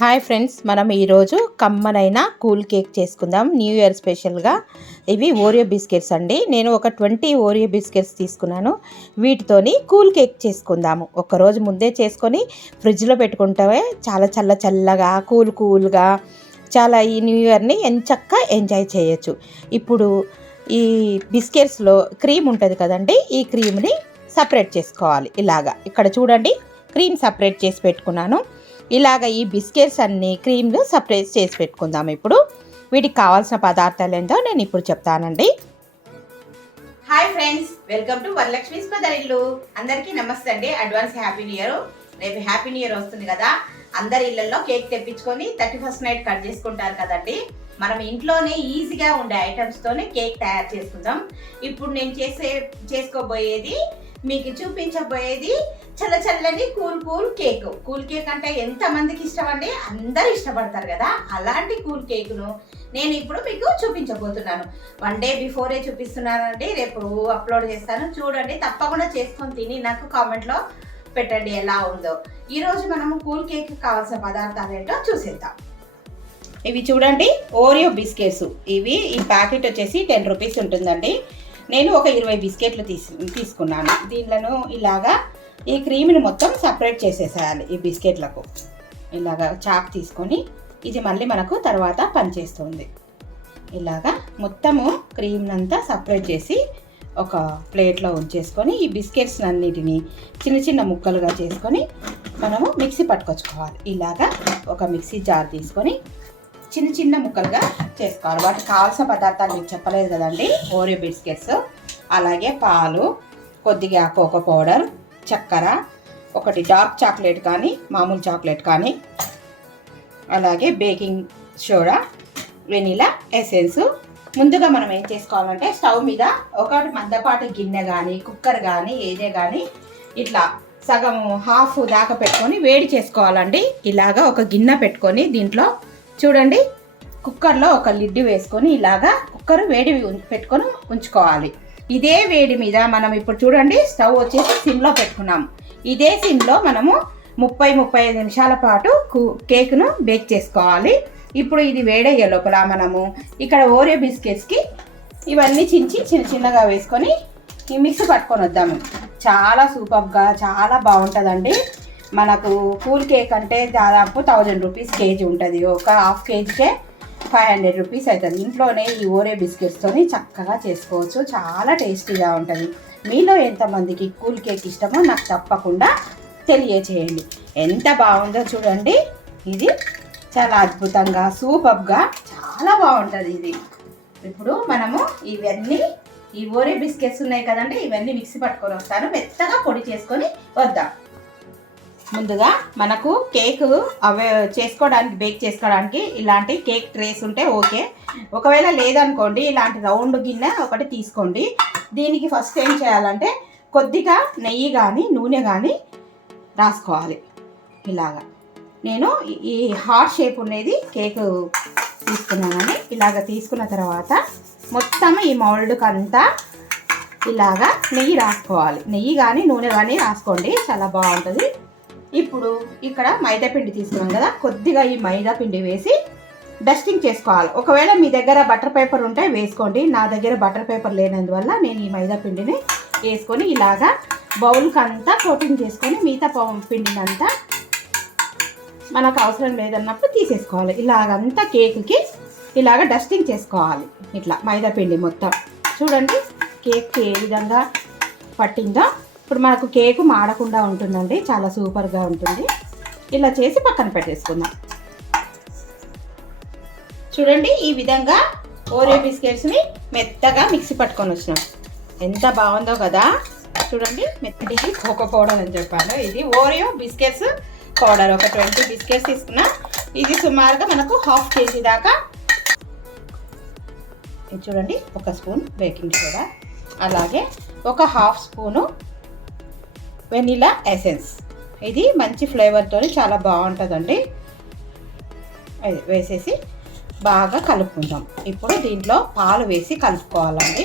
Hi friends, మనం ఈరోజు కమ్మనైన కూల్ కేక్ చేసుకుందాం. న్యూ ఇయర్ స్పెషల్గా ఇవి ఓరియో బిస్కెట్స్ అండి. నేను ఒక 20 ఓరియో బిస్కెట్స్ తీసుకున్నాను. వీటితోని కూల్ కేక్ చేసుకుందాము. ఒకరోజు ముందే చేసుకొని ఫ్రిడ్జ్లో పెట్టుకుంటే చాలా చల్లగా కూల్గా చాలా ఈ న్యూ ఇయర్ని ఎంచక్కా ఎంజాయ్ చేయొచ్చు. ఇప్పుడు ఈ బిస్కెట్స్లో క్రీమ్ ఉంటుంది కదండి, ఈ క్రీమ్ని సపరేట్ చేసుకోవాలి. ఇలాగా ఇక్కడ చూడండి, క్రీమ్ సపరేట్ చేసి పెట్టుకున్నాను. ఇలాగ ఈ బిస్కెట్స్ అన్ని క్రీమ్లు సపరేట్ చేసి పెట్టుకుందాం. ఇప్పుడు వీటికి కావాల్సిన పదార్థాలు ఏంటో నేను ఇప్పుడు చెప్తానండి. Hi friends, welcome to Varalakshmi's పదరిల్లు. అందరికీ నమస్తే అండి. Advance happy new year. రేపు హ్యాపీ న్యూ ఇయర్ వస్తుంది కదా, అందరి ఇళ్లలో కేక్ తెప్పించుకొని 31st నైట్ కట్ చేసుకుంటారు కదండి. మనం ఇంట్లోనే ఈజీగా ఉండే ఐటమ్స్తోనే కేక్ తయారు చేసుకుందాం. ఇప్పుడు నేను చేసుకోబోయేది, మీకు చూపించబోయేది చల్లని కూల్ కేక్. కూల్ కేక్ అంటే ఎంతమందికి ఇష్టం అండి, అందరూ ఇష్టపడతారు కదా. అలాంటి కూల్ కేక్ను నేను ఇప్పుడు మీకు చూపించబోతున్నాను. 1 డే బిఫోరే చూపిస్తున్నానండి. రేపు అప్లోడ్ చేస్తాను, చూడండి. తప్పకుండా చేసుకొని తిని నాకు కామెంట్లో పెట్టండి ఎలా ఉందో. ఈరోజు మనము కూల్ కేక్ కావాల్సిన పదార్థాలు ఏంటో చూసేద్దాం. ఇవి చూడండి, ఓరియో బిస్కెట్స్. ఈ ప్యాకెట్ వచ్చేసి 10 రూపీస్ ఉంటుందండి. నేను ఒక 20 బిస్కెట్లు తీసుకున్నాను. దీనిలో ఇలాగా ఈ క్రీమ్ని మొత్తం సపరేట్ చేసేసేయాలి. ఈ బిస్కెట్లకు ఇలాగా చాక్ తీసుకొని, ఇది మళ్ళీ మనకు తర్వాత పనిచేస్తుంది. ఇలాగా మొత్తము క్రీమ్ని అంతా సపరేట్ చేసి ఒక ప్లేట్లో ఉంచేసుకొని, ఈ బిస్కెట్స్ అన్నిటిని చిన్న ముక్కలుగా చేసుకొని మనము మిక్సీ పట్టుకొచ్చుకోవాలి. ఇలాగా ఒక మిక్సీ జార్ తీసుకొని చిన్న ముక్కలుగా చేసుకోవాలి. వాటికి కావాల్సిన పదార్థాలు మీకు చెప్పలేదు కదండి. ఓరియో బిస్కెట్స్, అలాగే పాలు, కొద్దిగా కోకో పౌడర్, చక్కెర, ఒకటి డార్క్ చాక్లెట్ కానీ మామూలు చాక్లెట్ కానీ, అలాగే బేకింగ్ సోడా, వెనిలా ఎసెన్స్. ముందుగా మనం ఏం చేసుకోవాలంటే, స్టవ్ మీద ఒకటి మందపాటి గిన్నె కానీ కుక్కర్ కానీ ఏదే కానీ ఇట్లా సగం హాఫ్ దాకా పెట్టుకొని వేడి చేసుకోవాలండి. ఇలాగా ఒక గిన్నె పెట్టుకొని దీంట్లో చూడండి, కుక్కర్లో ఒక లిడ్ వేసుకొని ఇలాగా కుక్కర్ వేడి పెట్టుకొని ఉంచుకోవాలి. ఇదే వేడి మీద మనం ఇప్పుడు చూడండి, స్టవ్ వచ్చేసి సిమ్లో పెట్టుకున్నాం. ఇదే సిమ్లో మనము 30-35 నిమిషాల పాటు కేక్ను బేక్ చేసుకోవాలి. ఇప్పుడు ఇది వేడయ్యే లోపల మనము ఇక్కడ ఓరియో బిస్కెట్స్కి ఇవన్నీ చిన్నగా వేసుకొని ఈ మిక్స్ పట్టుకొని వద్దాము. చాలా సూపర్గా చాలా బాగుంటుందండి. మనకు కూల్ కేక్ అంటే దాదాపు 1000 రూపీస్ కేజీ ఉంటుంది. ఒక హాఫ్ కేజీకే 500 రూపీస్ అవుతుంది. ఇంట్లోనే ఈ ఓరియో బిస్కెట్స్తోని చక్కగా చేసుకోవచ్చు. చాలా టేస్టీగా ఉంటుంది. మీలో ఎంతమందికి కూల్ కేక్ ఇష్టమో నాకు తప్పకుండా తెలియచేయండి. ఎంత బాగుందో చూడండి. ఇది చాలా అద్భుతంగా సూపర్గా చాలా బాగుంటుంది ఇది. ఇప్పుడు మనము ఇవన్నీ ఈ ఓరియో బిస్కెట్స్ ఉన్నాయి కదండి, ఇవన్నీ మిక్సీ పట్టుకొని వస్తాను. మెత్తగా పొడి చేసుకొని వద్దాం. ముందుగా మనకు కేక్ బేక్ చేసుకోవడానికి ఇలాంటి కేక్ ట్రేస్ ఉంటే ఓకే. ఒకవేళ లేదనుకోండి, ఇలాంటి రౌండ్ గిన్నె ఒకటి తీసుకోండి. దీనికి ఫస్ట్ ఏం చేయాలంటే, కొద్దిగా నెయ్యి కానీ నూనె కానీ రాసుకోవాలి. ఇలాగా నేను ఈ హార్ట్ షేప్ ఉండేది కేక్ తీసుకున్నానని, ఇలాగ తీసుకున్న తర్వాత మొత్తం ఈ మౌల్డ్కి అంతా ఇలాగా నెయ్యి రాసుకోవాలి. నెయ్యి కానీ నూనె కానీ రాసుకోండి, చాలా బాగుంటుంది. ఇప్పుడు ఇక్కడ మైదా పిండి తీసుకున్నాం కదా, కొద్దిగా ఈ మైదా పిండి వేసి డస్టింగ్ చేసుకోవాలి. ఒకవేళ మీ దగ్గర బటర్ పేపర్ ఉంటే వేసుకోండి. నా దగ్గర బటర్ పేపర్ లేనందువల్ల నేను ఈ మైదా పిండిని వేసుకొని ఇలాగా బౌల్కి అంతా కోటింగ్ చేసుకొని, మిగతా పిండిని అంతా మనకు అవసరం లేదన్నప్పుడు తీసేసుకోవాలి. ఇలాగంతా కేక్కి ఇలాగ డస్టింగ్ చేసుకోవాలి. ఇట్లా మైదా పిండి మొత్తం చూడండి కేక్కి ఏ విధంగా పట్టిందో. ఇప్పుడు మనకు కేకు మాడకుండా ఉంటుందండి, చాలా సూపర్గా ఉంటుంది. ఇలా చేసి పక్కన పెట్టేసుకుందాం. చూడండి, ఈ విధంగా ఓరియో బిస్కెట్స్ని మెత్తగా మిక్సీ పట్టుకొని వచ్చినాం. ఎంత బాగుందో కదా చూడండి. మెత్తటి కోకో పౌడర్ అని చెప్పాను. ఇది ఓరియో బిస్కెట్స్ పౌడర్. ఒక 20 బిస్కెట్స్ తీసుకున్నా. ఇది సుమారుగా మనకు హాఫ్ కేజీ దాకా. ఇది చూడండి, ఒక స్పూన్ బేకింగ్ సోడా, అలాగే ఒక హాఫ్ స్పూను వెనిలా ఎసెన్స్. ఇది మంచి ఫ్లేవర్తో చాలా బాగుంటుందండి. అది వేసేసి బాగా కలుపుకుందాం. ఇప్పుడు దీంట్లో పాలు వేసి కలుపుకోవాలండి.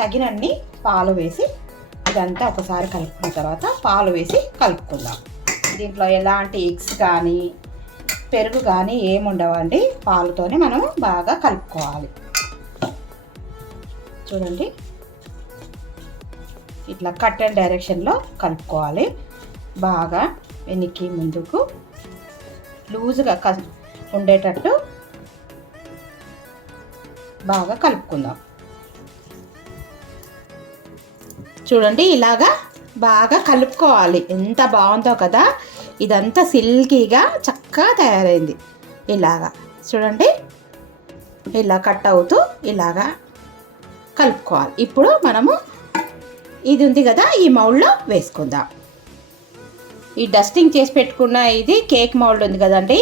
తగినన్ని పాలు వేసి ఇదంతా ఒకసారి కలుపుకున్న తర్వాత పాలు వేసి కలుపుకుందాం. దీంట్లో ఎలాంటి ఎగ్స్ కానీ పెరుగు కానీ ఏముండవండి, పాలతోనే మనం బాగా కలుపుకోవాలి. చూడండి ఇట్లా కట్ అండ్ డైరెక్షన్లో కలుపుకోవాలి. బాగా వెనక్కి ముందుకు లూజుగా ఉండేటట్టు బాగా కలుపుకుందాం. చూడండి ఇలాగా బాగా కలుపుకోవాలి. ఎంత బాగుందో కదా, ఇదంతా సిల్కీగా చక్కగా తయారైంది. ఇలాగా చూడండి, ఇలా కట్ అవుతూ ఇలాగా కలుపుకోవాలి. ఇప్పుడు మనము ఇది ఉంది కదా, ఈ మౌల్డ్లో వేసుకుందాం. ఈ డస్టింగ్ చేసి పెట్టుకున్న ఇది కేక్ మౌల్డ్ ఉంది కదండి,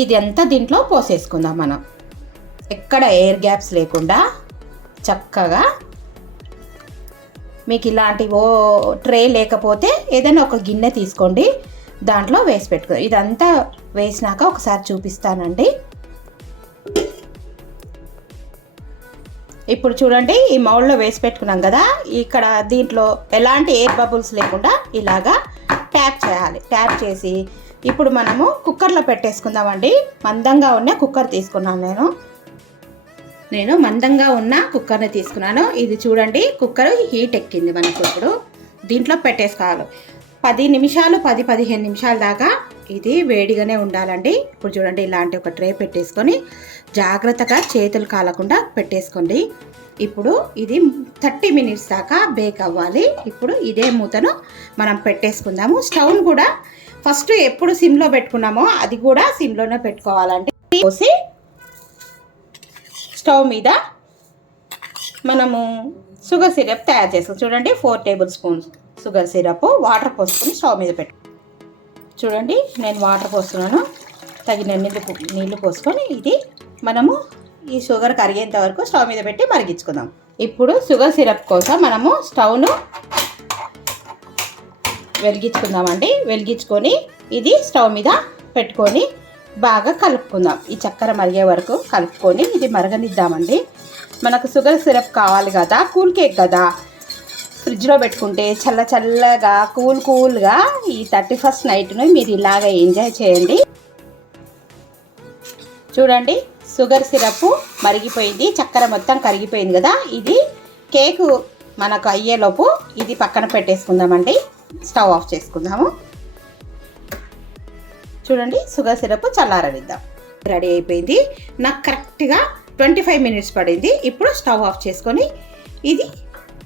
ఇది అంతా దీంట్లో పోసేసుకుందాం. మనం ఎక్కడ ఎయిర్ గ్యాప్స్ లేకుండా చక్కగా. మీకు ఇలాంటి ట్రే లేకపోతే ఏదైనా ఒక గిన్నె తీసుకోండి, దాంట్లో వేసి పెట్టుకుందాం. ఇదంతా వేసినాక ఒకసారి చూపిస్తానండి. ఇప్పుడు చూడండి, ఈ మౌల్డ్లో వేసి పెట్టుకున్నాం కదా, ఇక్కడ దీంట్లో ఎలాంటి ఎయిర్ బబుల్స్ లేకుండా ఇలాగా ట్యాప్ చేయాలి. ట్యాప్ చేసి ఇప్పుడు మనము కుక్కర్లో పెట్టేసుకుందామండి. మందంగా ఉన్న కుక్కర్ తీసుకున్నాను నేను మందంగా ఉన్న కుక్కర్ని తీసుకున్నాను. ఇది చూడండి, కుక్కర్ హీట్ ఎక్కింది మనకు. ఇప్పుడు దీంట్లో పెట్టేసుకోవాలి. 10 నిమిషాలు 10-15 నిమిషాల దాకా ఇది వేడిగానే ఉండాలండి. ఇప్పుడు చూడండి, ఇలాంటి ఒక ట్రే పెట్టేసుకొని జాగ్రత్తగా చేతులు కాలకుండా పెట్టేసుకోండి. ఇప్పుడు ఇది 30 మినిట్స్ దాకా బేక్ అవ్వాలి. ఇప్పుడు ఇదే మూతను మనం పెట్టేసుకుందాము. స్టవ్ను కూడా ఫస్ట్ ఎప్పుడు సిమ్లో పెట్టుకున్నామో అది కూడా సిమ్లోనే పెట్టుకోవాలండి. పోసి స్టవ్ మీద మనము షుగర్ సిరప్ తయారు చేసుకుంటాం. చూడండి 4 table spoons sugar syrup water పోసుకొని స్టవ్ మీద పెట్టు. చూడండి నేను వాటర్ పోస్తున్నాను, తగిన నీళ్ళు పోసుకొని ఇది మనము ఈ షుగర్ కరిగేంత వరకు స్టవ్ మీద పెట్టి మరిగించుకుందాం. ఇప్పుడు షుగర్ సిరప్ కోసం మనము స్టవ్ను వెలిగించుకుందామండి. వెలిగించుకొని ఇది స్టవ్ మీద పెట్టుకొని బాగా కలుపుకుందాం. ఈ చక్కెర మరిగే వరకు కలుపుకొని ఇది మరగనిద్దామండి. మనకు షుగర్ సిరప్ కావాలి కదా, కూల్ కేక్ కదా, ఫ్రిడ్జ్లో పెట్టుకుంటే చల్లగా కూల్గా ఈ 31st నైట్ను మీరు ఇలాగ ఎంజాయ్ చేయండి. చూడండి షుగర్ సిరప్ మరిగిపోయింది, చక్కెర మొత్తం కరిగిపోయింది కదా. ఇది కేకు మనకు అయ్యేలోపు ఇది పక్కన పెట్టేసుకుందామండి. స్టవ్ ఆఫ్ చేసుకుందాము. చూడండి షుగర్ సిరప్ చల్లారనిద్దాం. రెడీ అయిపోయింది. నాకు కరెక్ట్గా 25 మినిట్స్ పడింది. ఇప్పుడు స్టవ్ ఆఫ్ చేసుకొని ఇది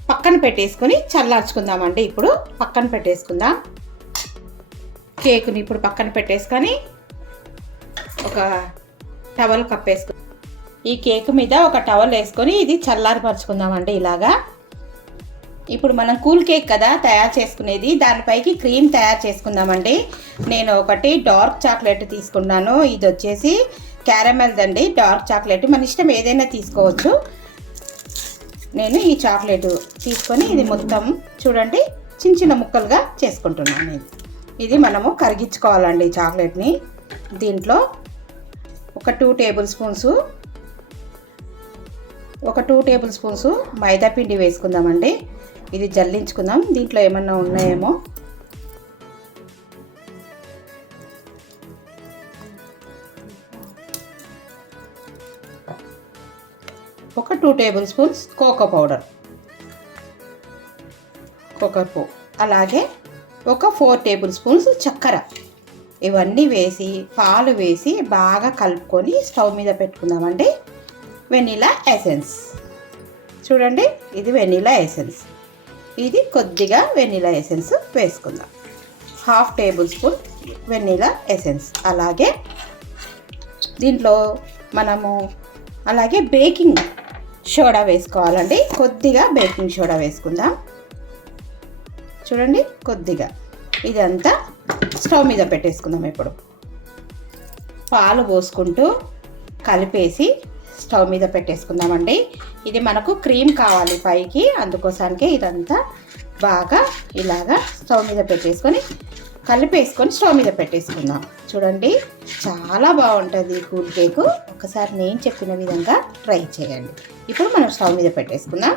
పక్కన పెట్టేసుకొని చల్లార్చుకుందామండి. ఇప్పుడు పక్కన పెట్టేసుకుందాం. కేకుని ఇప్పుడు పక్కన పెట్టేసుకొని ఒక టవల్ కప్పేసుకుని ఈ కేక్ మీద ఒక టవల్ వేసుకొని ఇది చల్లారపరుచుకుందామండి ఇలాగా. ఇప్పుడు మనం కూల్ కేక్ కదా తయారు చేసుకునేది, దానిపైకి క్రీమ్ తయారు చేసుకుందామండి. నేను ఒకటి డార్క్ చాక్లెట్ తీసుకున్నాను. ఇది వచ్చేసి క్యారమెల్ దండి, డార్క్ చాక్లెట్. మన ఇష్టం ఏదైనా తీసుకోవచ్చు. నేను ఈ చాక్లెట్ తీసుకొని ఇది మొత్తం చూడండి చిన్న ముక్కలుగా చేసుకుంటున్నాను. ఇది మనము కరిగించుకోవాలండి చాక్లెట్ని. దీంట్లో ఒక 2 టేబుల్ స్పూన్స్ మైదా పిండి వేసుకుందామండి. ఇది జల్లించుకుందాం. దీంట్లో ఏమన్నా ఉన్నాయేమో. ఒక 2 టేబుల్ స్పూన్స్ కోకో పౌడర్, అలాగే ఒక 4 టేబుల్ స్పూన్స్ చక్కెర, ఇవన్నీ వేసి పాలు వేసి బాగా కలుపుకొని స్టవ్ మీద పెట్టుకుందామండి. వెనిలా ఎసెన్స్ చూడండి, ఇది వెనిలా ఎసెన్స్. ఇది కొద్దిగా వెనిలా ఎసెన్స్ వేసుకుందాం. 1/2 టేబుల్ స్పూన్ వెనిలా ఎసెన్స్. అలాగే దీంట్లో మనము అలాగే బేకింగ్ సోడా వేసుకోవాలండి. కొద్దిగా బేకింగ్ సోడా వేసుకుందాం. చూడండి కొద్దిగా. ఇదంతా స్టవ్ మీద పెట్టేసుకుందాం. ఇప్పుడు పాలు పోసుకుంటూ కలిపేసి స్టవ్ మీద పెట్టేసుకుందామండి. ఇది మనకు క్రీమ్ కావాలి పైకి, అందుకోసానికి ఇదంతా బాగా ఇలాగా స్టవ్ మీద పెట్టేసుకొని కలిపేసుకొని స్టవ్ మీద పెట్టేసుకుందాం. చూడండి చాలా బాగుంటుంది కూల్ కేకు. ఒకసారి నేను చెప్పిన విధంగా ట్రై చేయండి. ఇప్పుడు మనం స్టవ్ మీద పెట్టేసుకుందాం.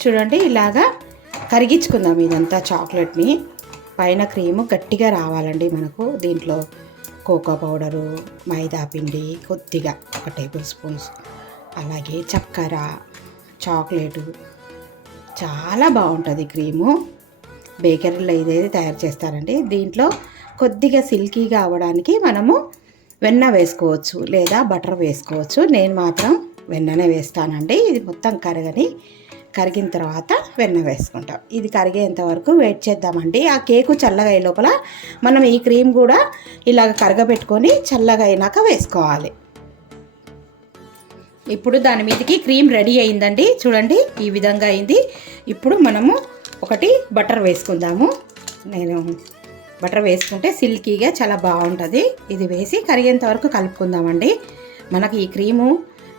చూడండి ఇలాగా కరిగించుకుందాం ఇదంతా చాక్లెట్ని. పైన క్రీము గట్టిగా రావాలండి మనకు. దీంట్లో కోకో పౌడరు, మైదా పిండి కొద్దిగా 1 టేబుల్ స్పూన్స్, అలాగే చక్కెర, చాక్లెటు. చాలా బాగుంటుంది క్రీము. బేకరీలో ఇదేది తయారు చేస్తారండి. దీంట్లో కొద్దిగా సిల్కీగా అవ్వడానికి మనము వెన్న వేసుకోవచ్చు లేదా బటర్ వేసుకోవచ్చు. నేను మాత్రం వెన్ననే వేస్తానండి. ఇది మొత్తం కరిగిన తర్వాత వెన్న వేసుకుంటాం. ఇది కరిగేంత వరకు వెయిట్ చేద్దామండి. ఆ కేకు చల్లగా అయ్యే లోపల మనం ఈ క్రీమ్ కూడా ఇలాగ కరగబెట్టుకొని చల్లగా అయినాక వేసుకోవాలి. ఇప్పుడు దాని మీదకి క్రీమ్ రెడీ అయిందండి. చూడండి ఈ విధంగా అయింది. ఇప్పుడు మనము ఒకటి బటర్ వేసుకుందాము. నేను బటర్ వేసుకుంటే సిల్కీగా చాలా బాగుంటుంది. ఇది వేసి కరిగేంత వరకు కలుపుకుందామండి. మనకి ఈ క్రీము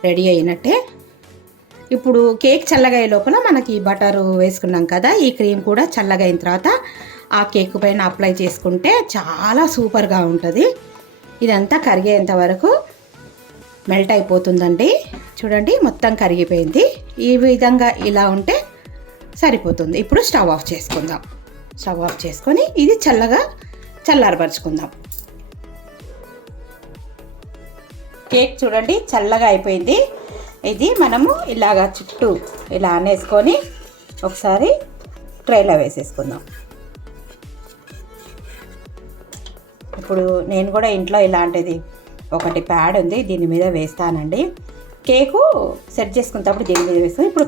రెడీ అయినట్టే. ఇప్పుడు కేక్ చల్లగా అయ్యే లోపల మనకి బటర్ వేసుకున్నాం కదా, ఈ క్రీమ్ కూడా చల్లగా అయిన తర్వాత ఆ కేక్ పైన అప్లై చేసుకుంటే చాలా సూపర్గా ఉంటుంది. ఇదంతా కరిగేంత వరకు మెల్ట్ అయిపోతుందండి. చూడండి మొత్తం కరిగిపోయింది. ఈ విధంగా ఇలా ఉంటే సరిపోతుంది. ఇప్పుడు స్టవ్ ఆఫ్ చేసుకుందాం. స్టవ్ ఆఫ్ చేసుకొని ఇది చల్లారపరుచుకుందాం. కేక్ చూడండి చల్లగా అయిపోయింది. ఇది మనము ఇలాగా చుట్టూ ఇలా అనేసుకొని ఒకసారి ట్రేలో వేసేసుకుందాం. ఇప్పుడు నేను కూడా ఇంట్లో ఇలాంటిది ఒకటి ప్యాడ్ ఉంది, దీని మీద వేస్తానండి. కేకు సెట్ చేసుకున్నప్పుడు దీని మీద వేసుకొని ఇప్పుడు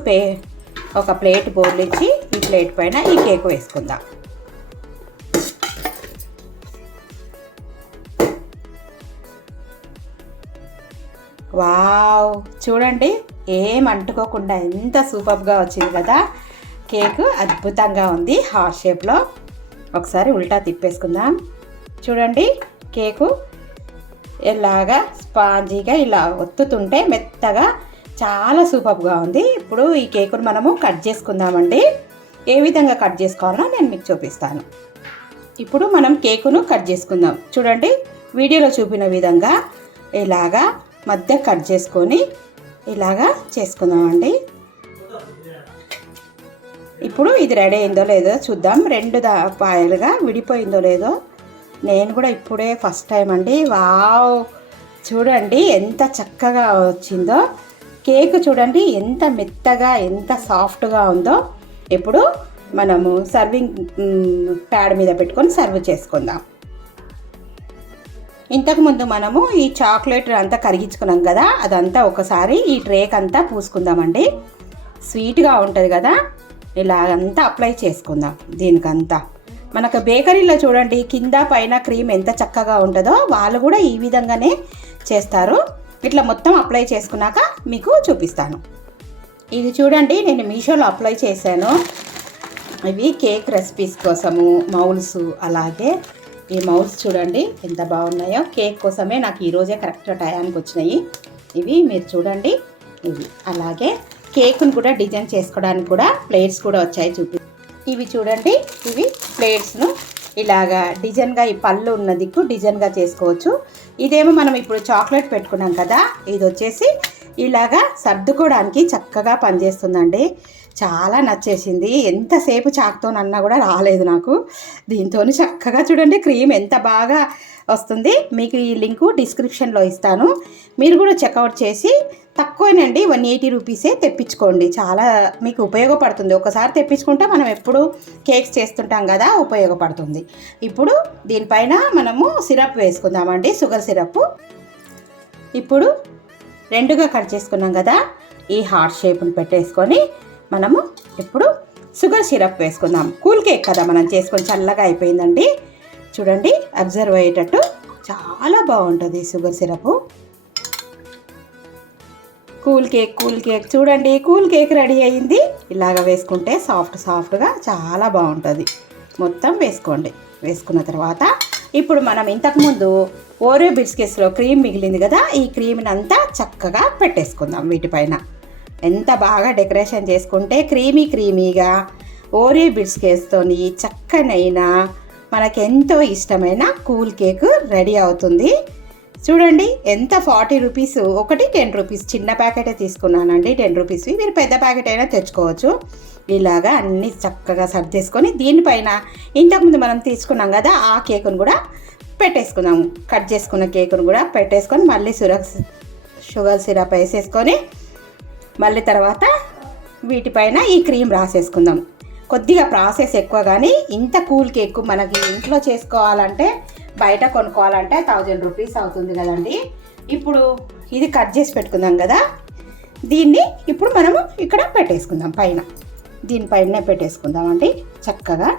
ఒక ప్లేట్ బోర్లిచ్చి ఈ ప్లేట్ పైన ఈ కేకు వేసుకుందాం. వావ్, చూడండి ఏం అంటుకోకుండా ఎంత సూపర్గా వచ్చింది కదా. కేకు అద్భుతంగా ఉంది హార్ట్ షేప్లో. ఒకసారి ఉల్టా తిప్పేసుకుందాం. చూడండి కేకు ఎలాగా స్పాంజీగా ఇలా ఒత్తుతుంటే మెత్తగా చాలా సూపర్గా ఉంది. ఇప్పుడు ఈ కేకును మనము కట్ చేసుకుందామండి. ఏ విధంగా కట్ చేసుకోవాలో నేను మీకు చూపిస్తాను. ఇప్పుడు మనం కేకును కట్ చేసుకుందాం. చూడండి వీడియోలో చూపిన విధంగా ఇలాగా మధ్య కట్ చేసుకొని ఇలాగా చేసుకుందామండి. ఇప్పుడు ఇది రెడీ అయిందో లేదో చూద్దాం. 2 పాయలుగా విడిపోయిందో లేదో. నేను కూడా ఇప్పుడే ఫస్ట్ టైం అండి. వావ్, చూడండి ఎంత చక్కగా వచ్చిందో కేక్. చూడండి ఎంత మెత్తగా ఎంత సాఫ్ట్గా ఉందో. ఇప్పుడు మనము సర్వింగ్ ప్యాడ్ మీద పెట్టుకొని సర్వ్ చేసుకుందాం. ఇంతకుముందు మనము ఈ చాక్లెట్ అంతా కరిగించుకున్నాం కదా, అదంతా ఒకసారి ఈ ట్రేక్ అంతా పూసుకుందామండి. స్వీట్గా ఉంటుంది కదా, ఇలాగంతా అప్లై చేసుకుందాం. దీనికంతా మనకు బేకరీలో చూడండి కింద పైన క్రీమ్ ఎంత చక్కగా ఉంటుందో వాళ్ళు కూడా ఈ విధంగానే చేస్తారు. ఇట్లా మొత్తం అప్లై చేసుకున్నాక మీకు చూపిస్తాను. ఇది చూడండి నేను మీషోలో అప్లై చేశాను. ఇవి కేక్ రెసిపీస్ కోసము మౌల్స్. అలాగే ఈ మౌల్స్ చూడండి ఎంత బాగున్నాయో. కేక్ కోసమే నాకు ఈరోజే కరెక్ట్ టయానికి వచ్చినాయి ఇవి. మీరు చూడండి ఇవి. అలాగే కేక్ను కూడా డిజైన్ చేసుకోవడానికి కూడా ప్లేట్స్ కూడా వచ్చాయి చూపి. ఇవి చూడండి ఇవి ప్లేట్స్ను ఇలాగా డిజైన్గా ఈ పళ్ళు ఉన్న దిక్కు డిజైన్గా చేసుకోవచ్చు. ఇదేమో మనం ఇప్పుడు చాక్లెట్ పెట్టుకున్నాం కదా, ఇది వచ్చేసి ఇలాగా సర్దుకోవడానికి చక్కగా పనిచేస్తుందండి. చాలా నచ్చేసింది. ఎంతసేపు చాకుతోనన్నా కూడా రాలేదు నాకు. దీంతో చక్కగా చూడండి క్రీమ్ ఎంత బాగా వస్తుంది. మీకు ఈ లింకు డిస్క్రిప్షన్లో ఇస్తాను. మీరు కూడా చెక్అవుట్ చేసి తక్కువేనండి 180 రూపీసే తెప్పించుకోండి. చాలా మీకు ఉపయోగపడుతుంది. ఒకసారి తెప్పించుకుంటే మనం ఎప్పుడు కేక్స్ చేస్తుంటాం కదా, ఉపయోగపడుతుంది. ఇప్పుడు దీనిపైన మనము సిరప్ వేసుకుందామండి, షుగర్ సిరప్. ఇప్పుడు 2గా కట్ చేసుకున్నాం కదా, ఈ హార్ట్ షేప్ని పెట్టేసుకొని మనము ఇప్పుడు షుగర్ సిరప్ వేసుకుందాం. కూల్ కేక్ కదా మనం చేసుకొని చల్లగా అయిపోయిందండి. చూడండి అబ్జర్వ్ అయ్యేటట్టు చాలా బాగుంటుంది షుగర్ సిరప్. కూల్ కేక్ చూడండి కూల్ కేక్ రెడీ అయ్యింది. ఇలాగ వేసుకుంటే సాఫ్ట్గా చాలా బాగుంటుంది. మొత్తం వేసుకోండి. వేసుకున్న తర్వాత ఇప్పుడు మనం ఇంతకుముందు ఓరియో బిస్కెట్స్లో క్రీమ్ మిగిలింది కదా, ఈ క్రీమ్ని అంతా చక్కగా పెట్టేసుకుందాం వీటిపైన. ఎంత బాగా డెకరేషన్ చేసుకుంటే క్రీమీగా ఓరియో బిస్కెట్స్తోని చక్కనైనా మనకెంతో ఇష్టమైన కూల్ కేక్ రెడీ అవుతుంది. చూడండి ఎంత 40 రూపీస్, ఒకటి 10 రూపీస్. చిన్న ప్యాకెటే తీసుకున్నానండి 10 రూపీస్. మీరు పెద్ద ప్యాకెట్ అయినా తెచ్చుకోవచ్చు. ఇలాగా అన్నీ చక్కగా సర్దేసుకొని దీనిపైన ఇంతకుముందు మనం తీసుకున్నాం కదా ఆ కేకును కూడా పెట్టేసుకుందాము. కట్ చేసుకున్న కేకును కూడా పెట్టేసుకొని మళ్ళీ షుగర్ సిరప్ వేసేసుకొని మళ్ళీ తర్వాత వీటిపైన ఈ క్రీమ్ రాసేసుకుందాం. కొద్దిగా ప్రాసెస్ ఎక్కువ, కానీ ఇంత కూల్ కేక్ మనకి ఇంట్లో చేసుకోవాలంటే బయట కొనుక్కోవాలంటే 1000 రూపీస్ అవుతుంది కదండి. ఇప్పుడు ఇది కట్ చేసి పెట్టుకుందాం కదా, దీన్ని ఇప్పుడు మనము ఇక్కడ పెట్టేసుకుందాం. దీనిపైన పెట్టేసుకుందామండి. చక్కగా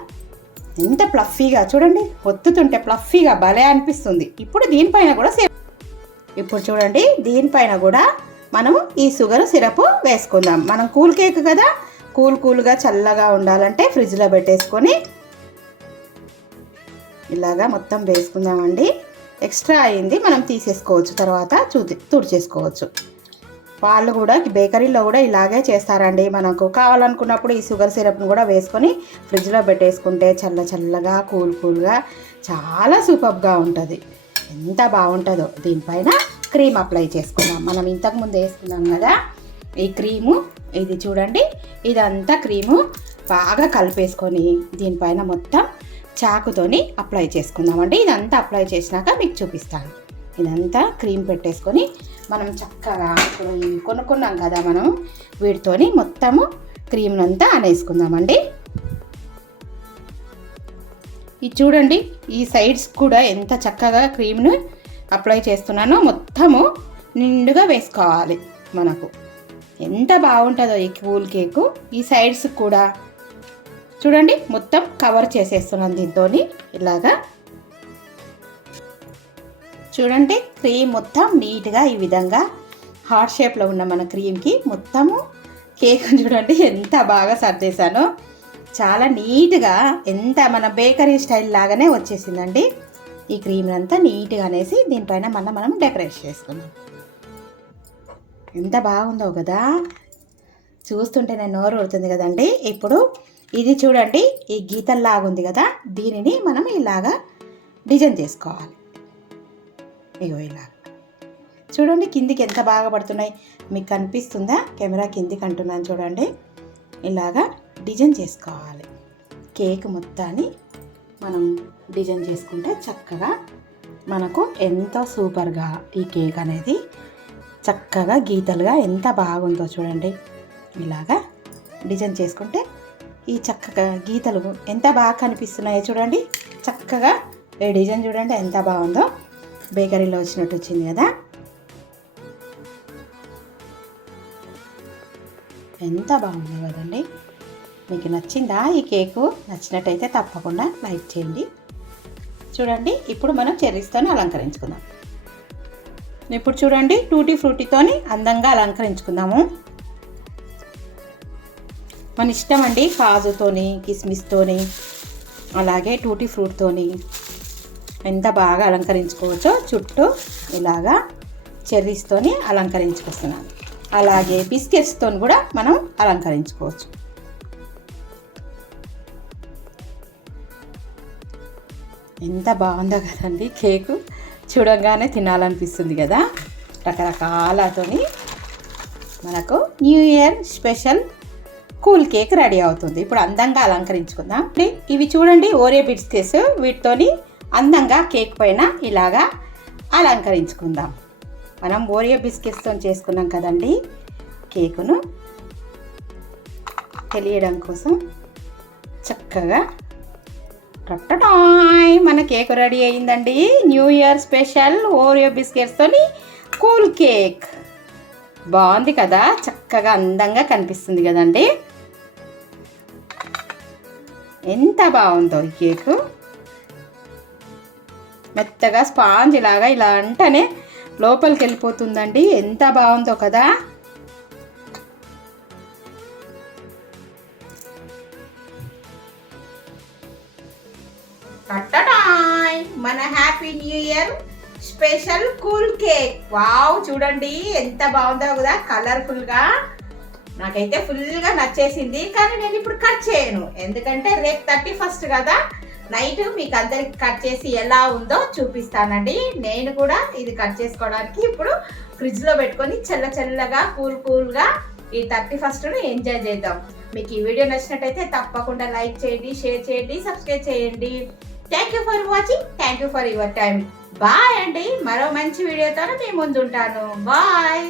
ఎంత ప్లఫీగా చూడండి, ఒత్తుతుంటే ప్లఫీగా భలే అనిపిస్తుంది. ఇప్పుడు దీనిపైన కూడా ఇప్పుడు చూడండి, దీనిపైన కూడా మనము ఈ షుగర్ సిరప్ వేసుకుందాం. మనం కూల్ కేక్ కదా, కూల్గా చల్లగా ఉండాలంటే ఫ్రిడ్జ్లో పెట్టేసుకొని ఇలాగా మొత్తం వేసుకుందామండి. ఎక్స్ట్రా అయింది మనం తీసేసుకోవచ్చు, తర్వాత తుడిచేసుకోవచ్చు. వాళ్ళు కూడా బేకరీలో కూడా ఇలాగే చేస్తారండి. మనకు కావాలనుకున్నప్పుడు ఈ షుగర్ సిరప్ను కూడా వేసుకొని ఫ్రిడ్జ్లో పెట్టేసుకుంటే చల్లగా కూల్గా చాలా సూపర్గా ఉంటుంది. ఎంత బాగుంటుందో. దీనిపైన క్రీమ్ అప్లై చేసుకుందాం. మనం ఇంతకుముందు వేసుకున్నాం కదా ఈ క్రీము, ఇది చూడండి, ఇదంతా క్రీము బాగా కలిపేసుకొని దీనిపైన మొత్తం చాకుతోని అప్లై చేసుకుందామండి. ఇదంతా అప్లై చేసినాక మీకు చూపిస్తాను. ఇదంతా క్రీమ్ పెట్టేసుకొని మనం చక్కగా ఇప్పుడు కొనుక్కున్నాం కదా మనం, వీటితోని మొత్తము క్రీమ్నంతా అనేసుకుందామండి. ఇది చూడండి, ఈ సైడ్స్ కూడా ఎంత చక్కగా క్రీమ్ను అప్లై చేస్తున్నానో మొత్తము నిండుగా వేసుకోవాలి. మనకు ఎంత బాగుంటుందో ఈ కూల్ కేకు. ఈ సైడ్స్ కూడా చూడండి మొత్తం కవర్ చేసేస్తున్నాను దీంతో. ఇలాగా చూడండి, క్రీమ్ మొత్తం నీట్గా ఈ విధంగా హార్ట్ షేప్లో ఉన్న మన క్రీమ్కి మొత్తము కేక్ చూడండి ఎంత బాగా సర్దేశానో. చాలా నీట్గా, ఎంత మన బేకరీ స్టైల్ లాగానే వచ్చేసిందండి. ఈ క్రీమ్ అంతా నీట్గా అనేసి దీనిపైన మనం డెకరేట్ చేసుకున్నాం. ఎంత బాగుందో కదా, చూస్తుంటే నేను నోరు ఊరుతుంది కదండి. ఇప్పుడు ఇది చూడండి, ఈ గీతల్లాగా ఉంది కదా, దీనిని మనం ఇలాగా డిజైన్ చేసుకోవాలి. ఇగో ఇలా చూడండి, కిందికి ఎంత బాగా పడుతున్నాయి మీకు కనిపిస్తుందా? కెమెరా కిందికి అంటున్నాను చూడండి. ఇలాగా డిజైన్ చేసుకోవాలి. కేక్ మొత్తాన్ని మనం డిజైన్ చేసుకుంటే చక్కగా మనకు ఎంతో సూపర్గా ఈ కేక్ అనేది చక్కగా గీతలుగా ఎంత బాగుందో చూడండి. ఇలాగా డిజైన్ చేసుకుంటే ఈ చక్కగా గీతలు ఎంత బాగా కనిపిస్తున్నాయో చూడండి. చక్కగా ఈ డిజైన్ చూడండి ఎంత బాగుందో, బేకరీలో వచ్చినట్టు వచ్చింది కదా. ఎంత బాగుంది కదండి. మీకు నచ్చిందా ఈ కేకు? నచ్చినట్టయితే తప్పకుండా లైక్ చేయండి. చూడండి, ఇప్పుడు మనం చెర్రీస్తోని అలంకరించుకుందాం. ఇప్పుడు చూడండి, టూటీ ఫ్రూటీతోని అందంగా అలంకరించుకుందాము. మన ఇష్టం అండి, కాజుతోని, కిస్మిస్తోని, అలాగే టూటీ ఫ్రూట్తోని ఎంత బాగా అలంకరించుకోవచ్చో. చుట్టూ ఇలాగా చెర్రీస్తోని అలంకరించుకొస్తున్నాను. అలాగే బిస్కెట్స్తో కూడా మనం అలంకరించుకోవచ్చు. ఎంత బాగుందో కదండి కేకు, చూడంగానే తినాలనిపిస్తుంది కదా. రకరకాలతోని మనకు new year special cool cake ready అవుతుంది. ఇప్పుడు అందంగా అలంకరించుకుందాం. ఇవి చూడండి ఓరియో బిస్కెట్స్, వీటితోని అందంగా కేక్ పైన ఇలాగా అలంకరించుకుందాం. మనం ఓరియో బిస్కెట్స్తో చేసుకున్నాం కదండి కేకును, తెలియడం కోసం చక్కగా మన కేక్ రెడీ అయిందండి. న్యూ ఇయర్ స్పెషల్ ఓరియో బిస్కెట్స్తోని కూల్ కేక్. బాగుంది కదా, చక్కగా అందంగా కనిపిస్తుంది కదండి. ఎంత బాగుందో ఈ కేకు. మెత్తగా స్పాంజ్ లాగా ఇలా అంటేనే లోపలికి వెళ్ళిపోతుందండి. ఎంత బాగుందో కదా. మన happy new year special cool cake. Wow, చూడండి ఎంత బాగుందో కదా, కలర్ఫుల్గా. నాకైతే ఫుల్గా నచ్చేసింది. కానీ నేను ఇప్పుడు కట్ చేయను, ఎందుకంటే రేపు 31st కదా, నైట్ మీకు అందరికి కట్ చేసి ఎలా ఉందో చూపిస్తానండి. నేను కూడా ఇది కట్ చేసుకోవడానికి ఇప్పుడు ఫ్రిడ్జ్లో పెట్టుకొని చల్లగా కూల్గా ఈ 31st ఎంజాయ్ చేద్దాం. మీకు ఈ వీడియో నచ్చినట్టయితే తప్పకుండా లైక్ చేయండి, షేర్ చేయండి, సబ్స్క్రైబ్ చేయండి. Thank you for watching. Thank you for your time. Bye అండి. మరో మంచి వీడియోతో మీ ముందుంటాను. బాయ్.